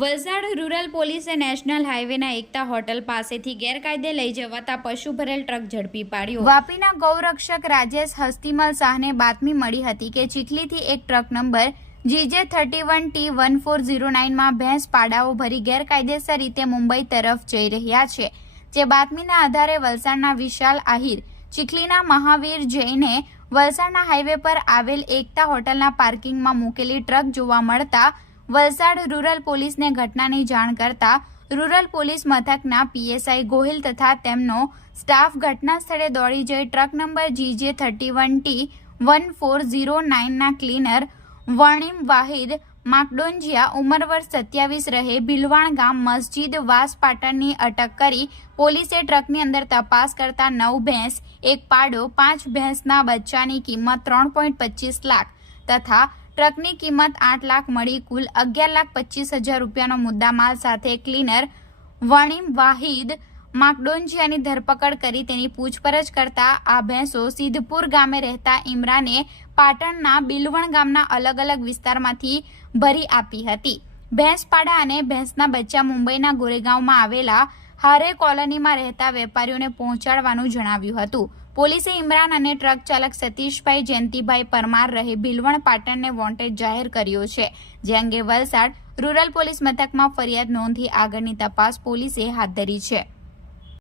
Valsad rural પોલીસે national હાઈવેના એકતા hotel પાસેથી ગેરકાયદે લઈ જવાતા પશુ ભરેલ ટ્રક ઝડપી પાડ્યો। વાપીના ગૌરક્ષક રાજેશ હસ્તીમલ શાહને બાતમી મળી હતી કે ચીખલીથી એક ટ્રક નંબર GJ31T1409 માં ભેંસ પાડાઓ ભરી ગેરકાયદેસર રીતે મુંબઈ તરફ જઈ રહ્યા છે। જે બાતમીના આધારે વલસાડના વિશાલ આહિર ચીખલીના મહાવીર જૈને વલસાડના હાઈવે પર આવેલ એકતા હોટલના પાર્કિંગમાં મૂકેલી ટ્રક જોવા મળતા વલસાડ રૂરલ પોલીસને ઘટનાની જાણ કરતા રૂરલ પોલીસ મથકના PSI ગોહિલ તથા તેમનો સ્ટાફ ઘટના સ્થળે દોડી જઈ ટ્રક નંબર GJ31T1409 ના ક્લીનર વર્ણિમ વાહિદ માકડોંજિયા ઉંમર વર્ષ 27 રહે ભીલવાણ ગામ મસ્જિદ વાસ પાટણની અટક કરી પોલીસે ટ્રકની અંદર તપાસ કરતા 9 ભેંસ, એક પાડો, 5 ભેંસના બચ્ચાની કિંમત 3.25 લાખ તથા ટ્રકની કિંમત 8 લાખ મળી કુલ 11,25,000 રૂપિયાનો મુદ્દામાલ સાથે ક્લીનર વર્ણિમ વાહિદ માકડોંજિયાની ધરપકડ કરી તેની પૂછપરછ કરતા આ ભેંસો સિદ્ધપુર ગામે રહેતા ઇમરાને પાટણના બિલવણ ગામના અલગ અલગ વિસ્તારમાંથી ભરી આપી હતી। ભેંસપાડા અને ભેંસના બચ્ચા મુંબઈના ગોરેગાંવમાં આવેલા હારે કોલોનીમાં રહેતા વેપારીઓને પહોંચાડવાનું જણાવ્યું હતું। પોલીસે ઇમરાન અને ટ્રક ચાલક સતીશભાઈ જયંતિભાઈ પરમાર રહે ભીલવણ પાટણને વોન્ટેડ જાહેર કર્યો છે, જે અંગે વલસાડ રૂરલ પોલીસ મથકમાં ફરિયાદ નોંધી આગળની તપાસ પોલીસે હાથ ધરી છે।